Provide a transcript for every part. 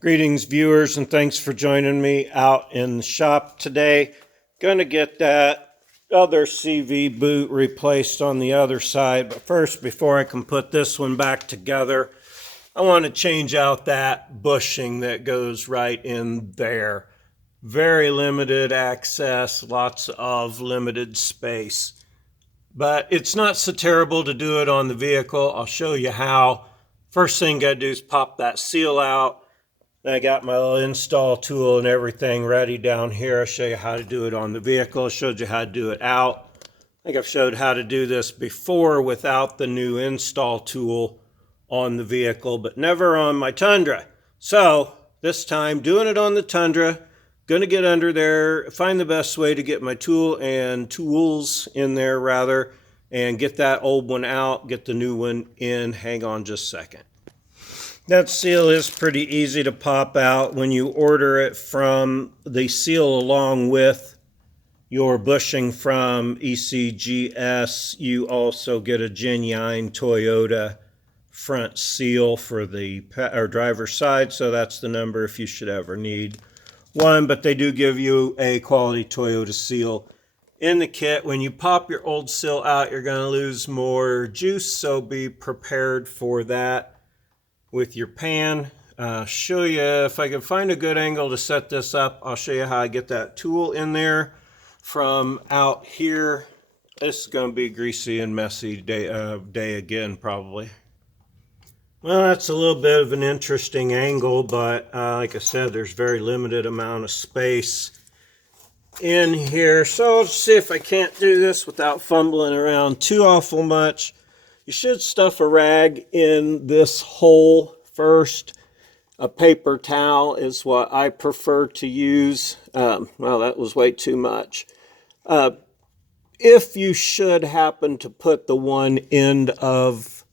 Greetings, viewers, and thanks for joining me out in the shop today. Gonna get that other CV boot replaced on the other side, but first, before I can put this one back together, I want to change out that bushing that goes right in there. Very limited access, lots of limited space. But it's not so terrible to do it on the vehicle. I'll show you how. First thing you gotta do is pop that seal out. I got my little install tool and everything ready down here. I'll show you how to do it on the vehicle. I showed you how to do it out. I think I've showed how to do this before without the new install tool on the vehicle, but never on my Tundra. So this time doing it on the Tundra, gonna get under there, find the best way to get my tool and tools in there rather, and get that old one out, get the new one in. Hang on just a second. That seal is pretty easy to pop out when you order it from the seal along with your bushing from ECGS. You also get a genuine Toyota front seal for the driver's side, so that's the number if you should ever need one, but they do give you a quality Toyota seal in the kit. When you pop your old seal out, you're going to lose more juice, so be prepared for that with your pan. Show you if I can find a good angle to set this up. I'll show you how I get that tool in there from out here. This is going to be a greasy and messy day again probably. Well, that's a little bit of an interesting angle, but like I said, there's very limited amount of space in here. So let's see if I can't do this without fumbling around too awful much. You should stuff a rag in this hole first. A paper towel is what I prefer to use. Well, that was way too much. If you should happen to put the one end of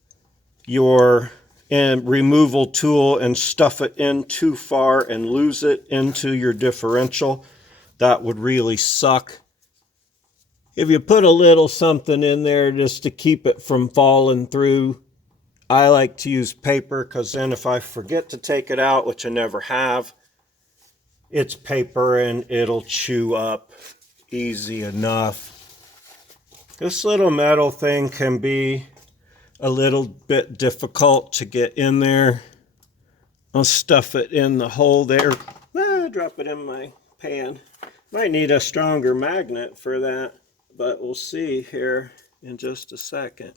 your removal tool and stuff it in too far and lose it into your differential, that would really suck. If you put a little something in there just to keep it from falling through, I like to use paper, because then if I forget to take it out, which I never have, it's paper and it'll chew up easy enough. This little metal thing can be a little bit difficult to get in there. I'll stuff it in the hole there. Drop it in my pan. Might need a stronger magnet for that, but we'll see here in just a second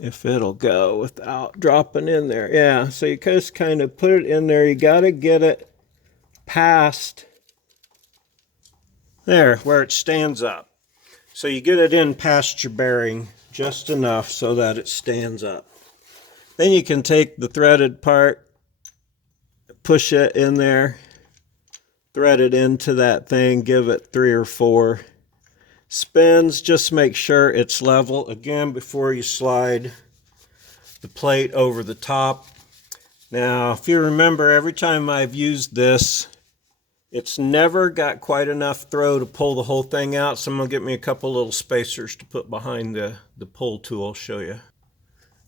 if it'll go without dropping in there. Yeah, so you just kind of put it in there. You got to get it past there where it stands up. So you get it in past your bearing just enough so that it stands up. Then you can take the threaded part, push it in there, thread it into that thing, give it 3 or 4 spins. Just make sure it's level again before you slide the plate over the top. Now, if you remember, every time I've used this, it's never got quite enough throw to pull the whole thing out, so I'm going to get me a couple little spacers to put behind the pull tool. I'll show you.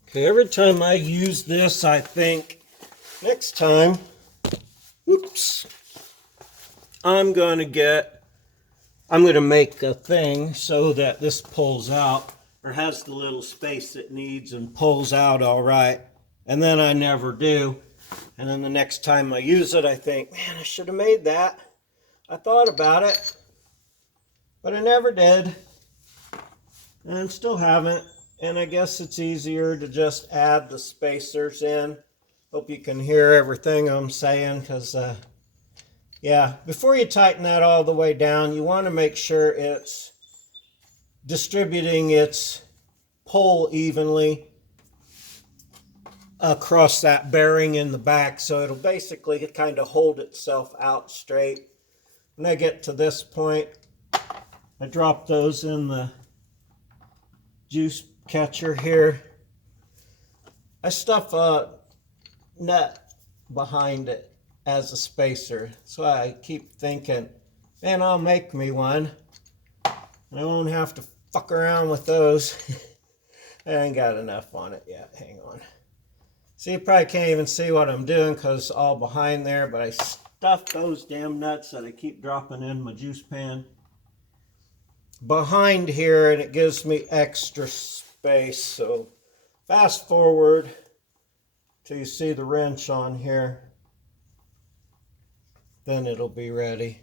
Okay, every time I use this, I think next time, oops, I'm going to make a thing so that this pulls out, or has the little space it needs and pulls out all right, and then I never do. And then the next time I use it, I think, man, I should have made that. I thought about it, but I never did, and still haven't. And I guess it's easier to just add the spacers in. Hope you can hear everything I'm saying, because yeah, before you tighten that all the way down, you want to make sure it's distributing its pull evenly across that bearing in the back, so it'll basically kind of hold itself out straight. When I get to this point, I drop those in the juice catcher here. I stuff a nut behind it as a spacer, so I keep thinking, man, I'll make me one and I won't have to fuck around with those. I ain't got enough on it yet. Hang on. See, you probably can't even see what I'm doing because it's all behind there, but I stuffed those damn nuts that I keep dropping in my juice pan behind here, and it gives me extra space. So fast forward till you see the wrench on here, then it'll be ready.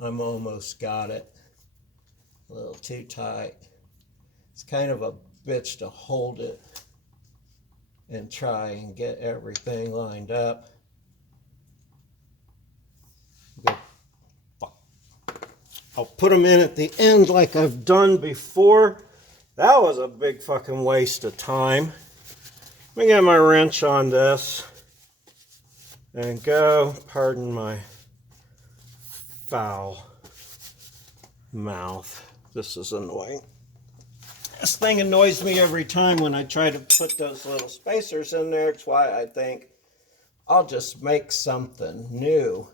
I'm almost got it. A little too tight. It's kind of a bitch to hold it and try and get everything lined up. Good. I'll put them in at the end like I've done before. That was a big fucking waste of time. Let me get my wrench on this and go, pardon my foul mouth. This is annoying. This thing annoys me every time when I try to put those little spacers in there. It's why I think I'll just make something new.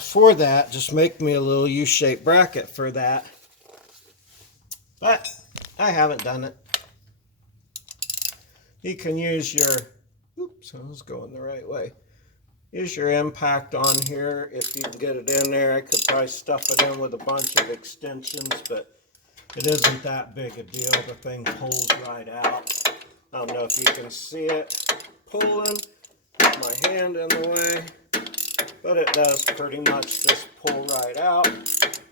For that, just make me a little U-shaped bracket for that. But I haven't done it. You can use your, oops, I was going the right way. Use your impact on here if you can get it in there. I could probably stuff it in with a bunch of extensions, but it isn't that big a deal. The thing pulls right out. I don't know if you can see it pulling. Put my hand in the way, but it does pretty much just pull right out.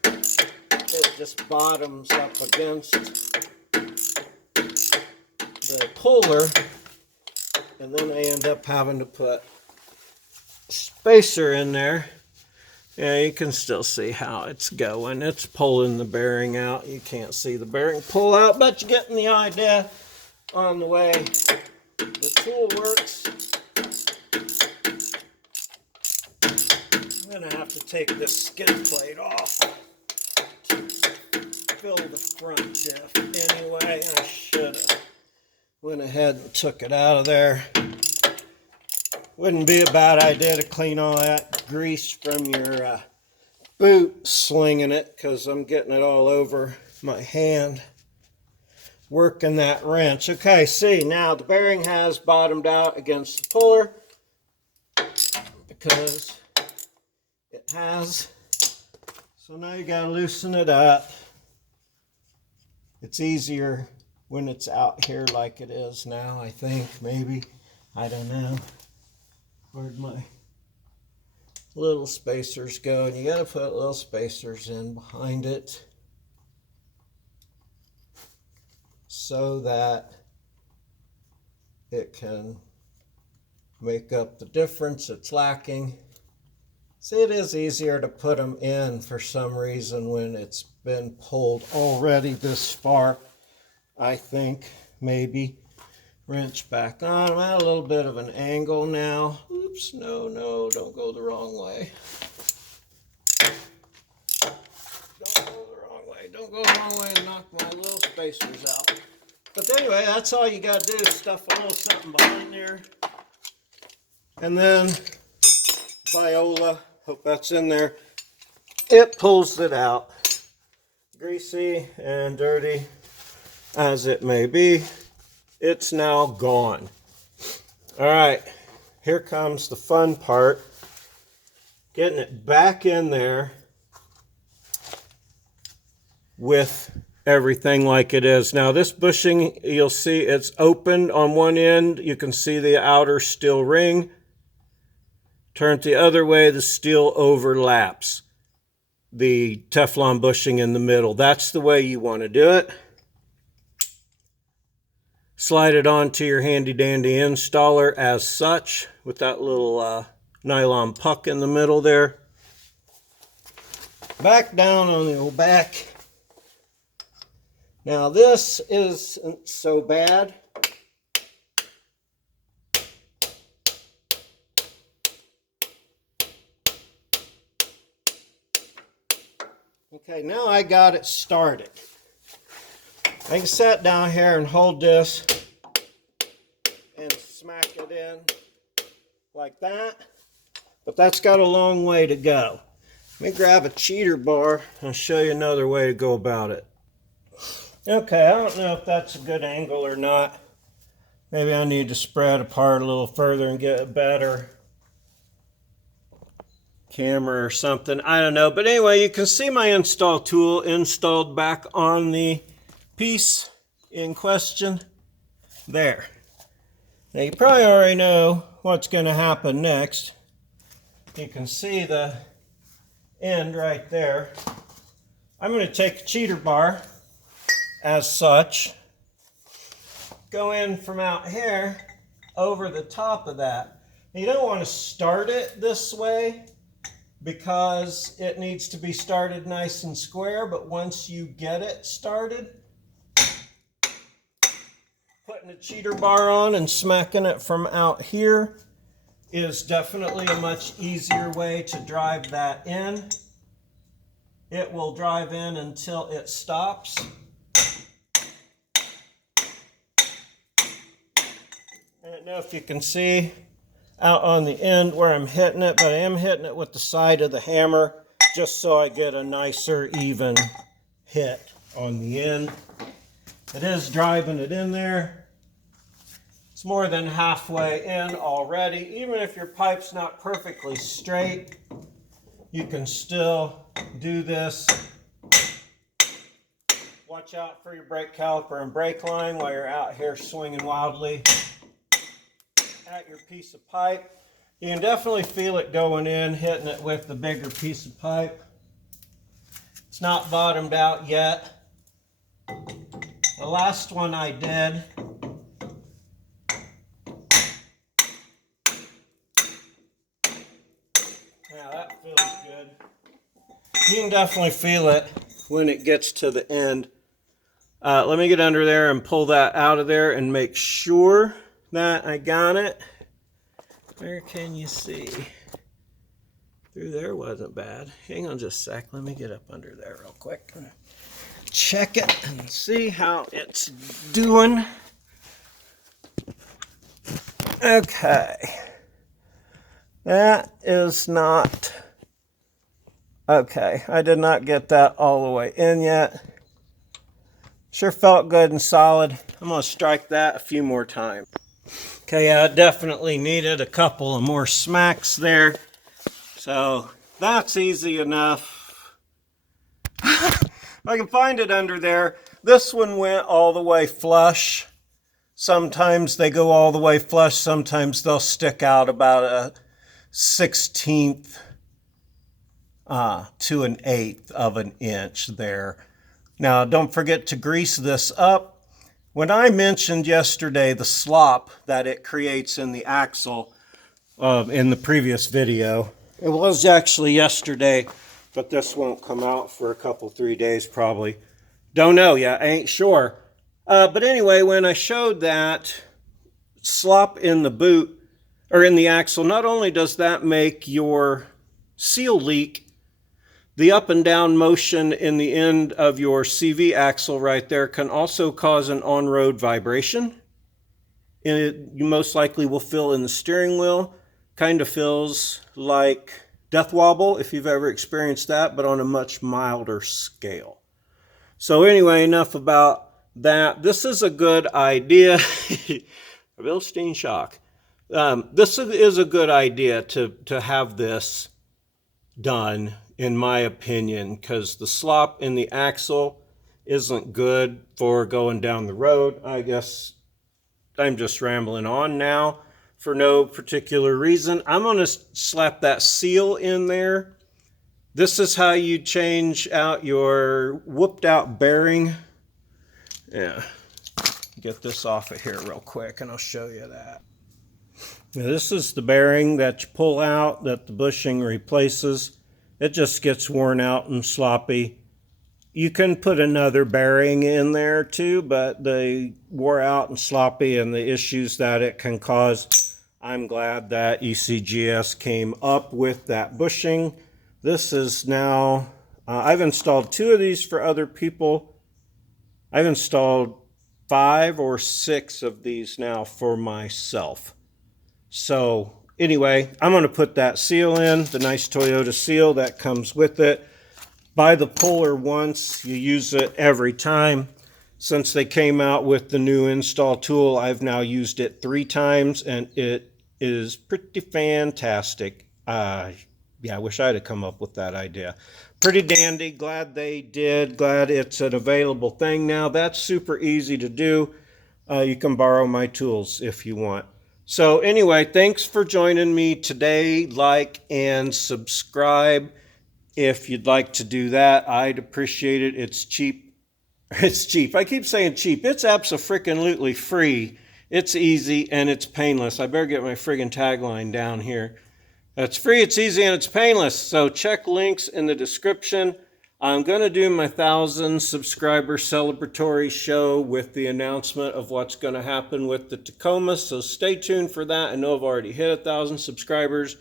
It just bottoms up against the puller, and then I end up having to put a spacer in there. Yeah, you can still see how it's going. It's pulling the bearing out. You can't see the bearing pull out, but you're getting the idea on the way the tool works. I'm going to have to take this skid plate off to fill the front diff. Anyway, I should have went ahead and took it out of there. Wouldn't be a bad idea to clean all that grease from your boot slinging it, because I'm getting it all over my hand working that wrench. Okay, see, now the bearing has bottomed out against the puller because it has. So now you gotta loosen it up. It's easier when it's out here like it is now, I think, maybe. I don't know. Where'd my little spacers go? And you got to put little spacers in behind it so that it can make up the difference it's lacking. See, it is easier to put them in for some reason when it's been pulled already this far, I think, maybe. Wrench back on. I'm at a little bit of an angle now. Oops, no, don't go the wrong way. Don't go the wrong way. Don't go the wrong way and knock my little spacers out. But anyway, that's all you got to do is stuff a little something behind there. And then Viola, hope that's in there. It pulls it out. Greasy and dirty as it may be, it's now gone. All right, here comes the fun part. Getting it back in there with everything like it is. Now this bushing, you'll see it's opened on one end. You can see the outer steel ring. Turn it the other way, the steel overlaps the Teflon bushing in the middle. That's the way you want to do it. Slide it onto your handy dandy installer as such with that little nylon puck in the middle there. Back down on the old back. Now this isn't so bad. Okay, now I got it started. I can sit down here and hold this and smack it in like that, but that's got a long way to go. Let me grab a cheater bar and I'll show you another way to go about it. Okay, I don't know if that's a good angle or not. Maybe I need to spread apart a little further and get a better camera or something. I don't know. But anyway, you can see my install tool installed back on the piece in question. There. Now you probably already know what's going to happen next. You can see the end right there. I'm going to take a cheater bar as such, go in from out here over the top of that. You don't want to start it this way because it needs to be started nice and square, but once you get it started, putting a cheater bar on and smacking it from out here is definitely a much easier way to drive that in. It will drive in until it stops. I don't know if you can see out on the end where I'm hitting it, but I am hitting it with the side of the hammer just so I get a nicer, even hit on the end. It is driving it in there. It's more than halfway in already. Even if your pipe's not perfectly straight, you can still do this. Watch out for your brake caliper and brake line while you're out here swinging wildly at your piece of pipe. You can definitely feel it going in, hitting it with the bigger piece of pipe. It's not bottomed out yet. The last one I did, now that feels good. You can definitely feel it when it gets to the end. Let me get under there and pull that out of there and make sure that I got it. Where can you see? Through there wasn't bad. Hang on just a sec. Let me get up under there real quick and check it and see how it's doing. Okay. That is not... Okay, I did not get that all the way in yet. Sure felt good and solid. I'm going to strike that a few more times. Okay, I definitely needed a couple of more smacks there. So that's easy enough. I can find it under there. This one went all the way flush. Sometimes they go all the way flush. Sometimes they'll stick out about a 1/16 to an 1/8 of an inch there. Now, don't forget to grease this up. When I mentioned yesterday the slop that it creates in the axle in the previous video, it was actually yesterday, but this won't come out for a couple, 3 days probably. Don't know yet, I ain't sure. But anyway, when I showed that slop in the boot, or in the axle, not only does that make your seal leak, the up and down motion in the end of your CV axle right there can also cause an on-road vibration. And you most likely will feel in the steering wheel. Kind of feels like death wobble, if you've ever experienced that, but on a much milder scale. So anyway, enough about that. This is a good idea. Bilstein shock. This is a good idea to have this done, in my opinion, because the slop in the axle isn't good for going down the road. I guess I'm just rambling on now for no particular reason. I'm going to slap that seal in there. This is how you change out your whooped out bearing. Yeah, get this off of here real quick and I'll show you that. Now, this is the bearing that you pull out that the bushing replaces. It just gets worn out and sloppy. You can put another bearing in there too, but they wore out and sloppy and the issues that it can cause. I'm glad that ECGS came up with that bushing. This is now, I've installed 2 of these for other people. I've installed 5 or 6 of these now for myself. So anyway, I'm going to put that seal in, the nice Toyota seal that comes with it. Buy the puller once, you use it every time. Since they came out with the new install tool, I've now used it 3 times, and it is pretty fantastic. Yeah, I wish I'd have come up with that idea. Pretty dandy. Glad they did. Glad it's an available thing now. That's super easy to do. You can borrow my tools if you want. So anyway, thanks for joining me today. Like and subscribe if you'd like to do that. I'd appreciate it. It's cheap. It's cheap. I keep saying cheap. It's abso-freaking-lutely free. It's easy and it's painless. I better get my friggin' tagline down here. It's free, it's easy, and it's painless. So check links in the description. I'm going to do my 1,000 subscriber celebratory show with the announcement of what's going to happen with the Tacoma. So stay tuned for that. I know I've already hit 1,000 subscribers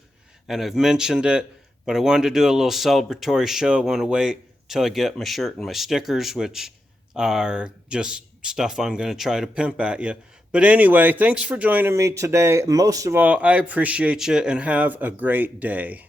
and I've mentioned it, but I wanted to do a little celebratory show. I want to wait till I get my shirt and my stickers, which are just stuff I'm going to try to pimp at you. But anyway, thanks for joining me today. Most of all, I appreciate you, and have a great day.